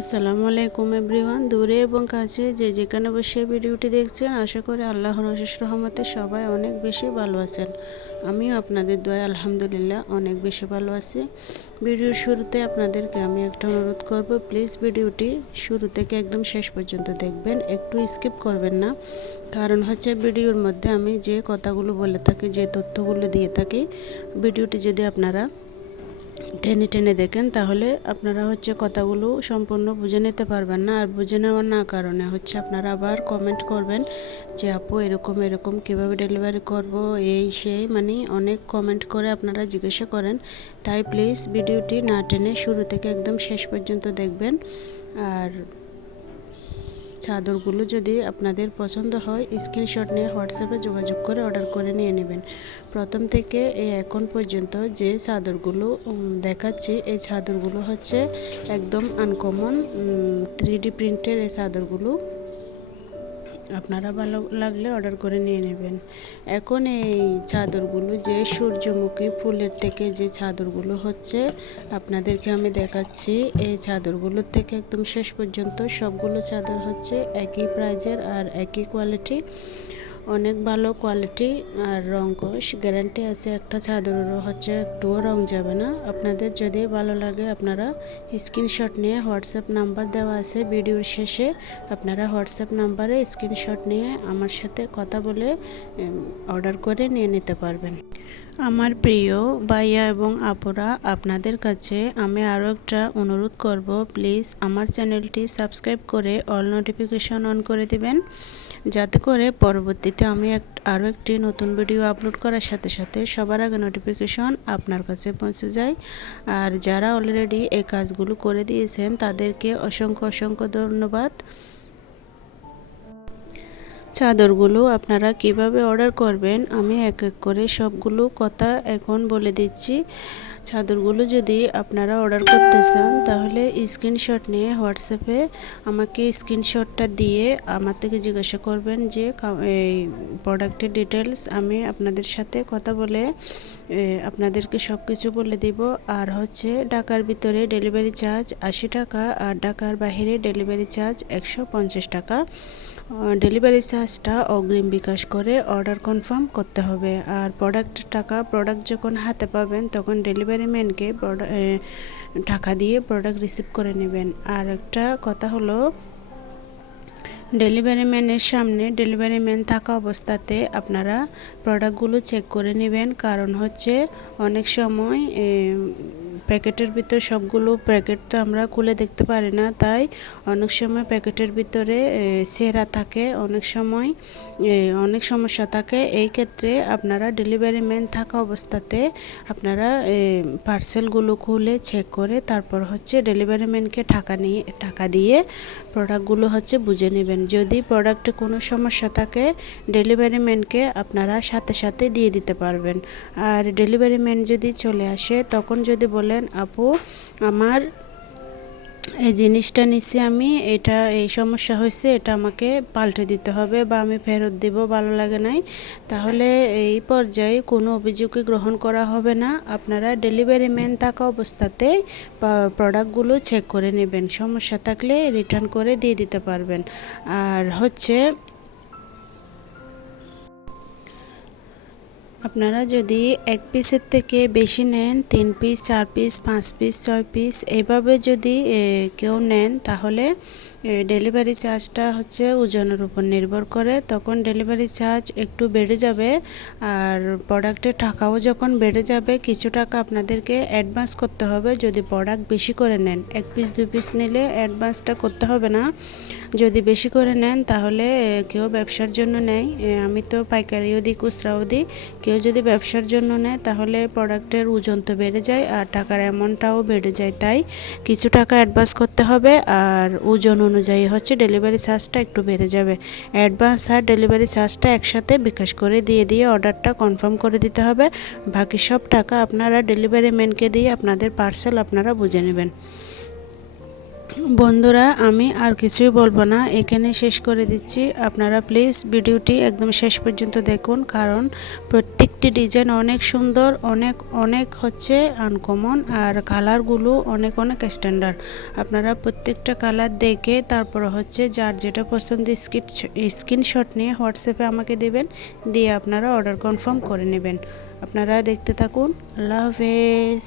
আসসালামু আলাইকুম এভরিওয়ান। দূরে এবং কাছে যে যেখানে বসে ভিডিওটি দেখছেন, আশা করি আল্লাহর অশেষ রহমতে সবাই অনেক বেশি ভালো আছেন। আমিও আপনাদের দোয়ায় আলহামদুলিল্লাহ অনেক বেশি ভালো আছি। ভিডিওর শুরুতে আপনাদেরকে আমি একটা অনুরোধ করব, প্লিজ ভিডিওটি শুরু থেকে একদম শেষ পর্যন্ত দেখবেন, একটু স্কিপ করবেন না। কারণ হচ্ছে ভিডিওর মধ্যে আমি যে কথাগুলো বলে থাকি, যে তথ্যগুলো দিয়ে থাকি, ভিডিওটি যদি আপনারা টেনে টেনে দেখেন তাহলে আপনারা কথাগুলো সম্পূর্ণ বুঝে নিতে পারবেন না। আর বুঝে নেওয়ার না কারণে আপনারা আবার কমেন্ট করবেন যে আপু এরকম এরকম কীভাবে ডেলিভারি করব, এই সেই মানে অনেক কমেন্ট করে আপনারা জিজ্ঞাসা করেন। তাই প্লিজ ভিডিওটি না টেনে শুরু থেকে একদম শেষ পর্যন্ত দেখবেন। আর চাদরগুলো যদি আপনাদের পছন্দ হয়, স্ক্রিনশট নিয়ে হোয়াটসঅ্যাপে যোগাযোগ করে অর্ডার করে নিয়ে নেবেন। প্রথম থেকে এখন পর্যন্ত যে চাদরগুলো দেখাচ্ছি, এই চাদরগুলো একদম আনকমন 3D প্রিন্টের। এই চাদরগুলো আপনারা ভালো লাগলে অর্ডার করে নিয়ে নেবেন। এখন এই চাদরগুলো যে সূর্যমুখী ফুলের থেকে যে চাদরগুলো আপনাদেরকে আমি দেখাচ্ছি, এই চাদরগুলোর থেকে একদম শেষ পর্যন্ত সবগুলো চাদর একই প্রাইজের আর একই কোয়ালিটি, অনেক ভালো কোয়ালিটি। আর রং কষ গ্যারান্টি আছে, একটা চাদরেরও একটুও রং যাবে না। আপনাদের যদি ভালো লাগে আপনারা স্ক্রিনশট নিয়ে হোয়াটসঅ্যাপ নাম্বার দেওয়া আছে ভিডিওর শেষে, আপনারা হোয়াটসঅ্যাপ নাম্বারে স্ক্রিনশট নিয়ে আমার সাথে কথা বলে অর্ডার করে নিয়ে নিতে পারবেন। আমার প্রিয় ভাইয়া এবং আপুরা, আপনাদের কাছে আমি আরও একটা অনুরোধ করব, প্লিজ আমার চ্যানেলটি সাবস্ক্রাইব করে অল নোটিফিকেশন অন করে দিবেন, যাতে করে পরবর্তীতে আমি আরও একটি নতুন ভিডিও আপলোড করার সাথে সাথে সবার আগে নোটিফিকেশন আপনার কাছে পৌঁছে যায়। আর যারা অলরেডি এই কাজগুলো করে দিয়েছেন তাদেরকে অসংখ্য অসংখ্য ধন্যবাদ। চাদরগুলো আপনারা কিভাবে অর্ডার করবেন আমি এক এক করে সবগুলো কথা এখন বলে দিচ্ছি। চাদরগুলো যদি আপনারা অর্ডার করতে চান তাহলে স্ক্রিনশট নিয়ে হোয়াটসঅ্যাপে আমাকে স্ক্রিনশটটা দিয়ে আমার থেকে জিজ্ঞাসা করবেন যে এই প্রোডাক্টের ডিটেলস। আমি আপনাদের সাথে কথা বলে আপনাদেরকে সব কিছু বলে দিব। আর ঢাকার ভিতরে ডেলিভারি চার্জ 80 টাকা, আর ঢাকার বাইরে ডেলিভারি চার্জ 150 টাকা। ডেলিভারি চার্জটা অগ্রিম বিকাশ করে অর্ডার কনফার্ম করতে হবে। আর প্রোডাক্ট যখন হাতে পাবেন তখন ডেলিভারি ম্যানকে টাকা দিয়ে প্রোডাক্ট রিসিভ করে নেবেন। আর একটা কথা হলো, ডেলিভারি ম্যানের সামনে ডেলিভারি ম্যান থাকা অবস্থাতে আপনারা প্রোডাক্টগুলো চেক করে নেবেন। কারণ অনেক সময় প্যাকেটের ভিতর সবগুলো প্যাকেট তো আমরা খুলে দেখতে পারি না, তাই অনেক সময় প্যাকেটের ভিতরে ছেঁড়া থাকে, অনেক সময় অনেক সমস্যা থাকে। এই ক্ষেত্রে আপনারা ডেলিভারি ম্যান থাকা অবস্থাতে আপনারা পার্সেলগুলো খুলে চেক করে তারপর ডেলিভারি ম্যানকে টাকা দিয়ে প্রোডাক্টগুলো বুঝে নেবেন। যদি প্রোডাক্টে কোনো সমস্যা থাকে ডেলিভারি ম্যানকে আপনারা সাথে সাথে দিয়ে দিতে পারবেন। আর ডেলিভারি ম্যান যদি চলে আসে তখন যদি বলেন আপু আমার এই জিনিসটা নিচ্ছি, আমি এটা এই সমস্যা হয়েছে, এটা আমাকে পাল্টে দিতে হবে বা আমি ফেরত দেব, ভালো লাগে নাই, তাহলে এই পর্যায়ে কোনো অভিযোগই গ্রহণ করা হবে না। আপনারা ডেলিভারি ম্যান থাকা অবস্থাতে প্রোডাক্টগুলো চেক করে নেবেন, সমস্যা থাকলে রিটার্ন করে দিয়ে দিতে পারবেন। আর আপনারা যদি এক পিসের থেকে বেশি নেন, 3 পিস 4 পিস 5 পিস 6 পিস এইভাবে যদি কেউ নেন তাহলে ডেলিভারি চার্জটা ওজনের উপর নির্ভর করে, তখন ডেলিভারি চার্জ একটু বেড়ে যাবে। আর প্রোডাক্টের টাকাও যখন বেড়ে যাবে, কিছু টাকা আপনাদেরকে অ্যাডভান্স করতে হবে। যদি প্রোডাক্ট বেশি করে নেন, 1 পিস 2 পিস নিলে অ্যাডভান্সটা করতে হবে না। যদি বেশি করে নেন তাহলে কেউ ব্যবসার জন্য নেয়, আমি তো পাইকারিও দিই খুচরাও দিই, কেউ যদি ব্যবসার জন্য নেয় তাহলে প্রোডাক্টের ওজন তো বেড়ে যায় আর টাকার অ্যামাউন্টটাও বেড়ে যায়, তাই কিছু টাকা অ্যাডভান্স করতে হবে। আর ওজন অনুযায়ী ডেলিভারি চার্জটা একটু বেড়ে যাবে। অ্যাডভান্স আর ডেলিভারি চার্জটা একসাথে বিকাশ করে দিয়ে অর্ডারটা কনফার্ম করে দিতে হবে। বাকি সব টাকা আপনারা ডেলিভারি ম্যানকে দিয়ে আপনাদের পার্সেল আপনারা বুঝে নেবেন। বন্ধুরা আমি আর কিছুই বলবো না, এখানে শেষ করে দিচ্ছি। আপনারা প্লিজ ভিডিওটি একদম শেষ পর্যন্ত দেখুন, কারণ প্রত্যেকটি ডিজাইন অনেক সুন্দর, অনেক অনেক হচ্ছে আনকমন, আর কালারগুলো অনেক অনেক স্ট্যান্ডার্ড। আপনারা প্রত্যেকটা কালার দেখে তারপর হচ্ছে যার যেটা পছন্দ স্ক্রিনশট নিয়ে হোয়াটসঅ্যাপে আমাকে দেবেন, দিয়ে আপনারা অর্ডার কনফার্ম করে নেবেন। আপনারা দেখতে থাকুন। আল্লাহ হাফেজ।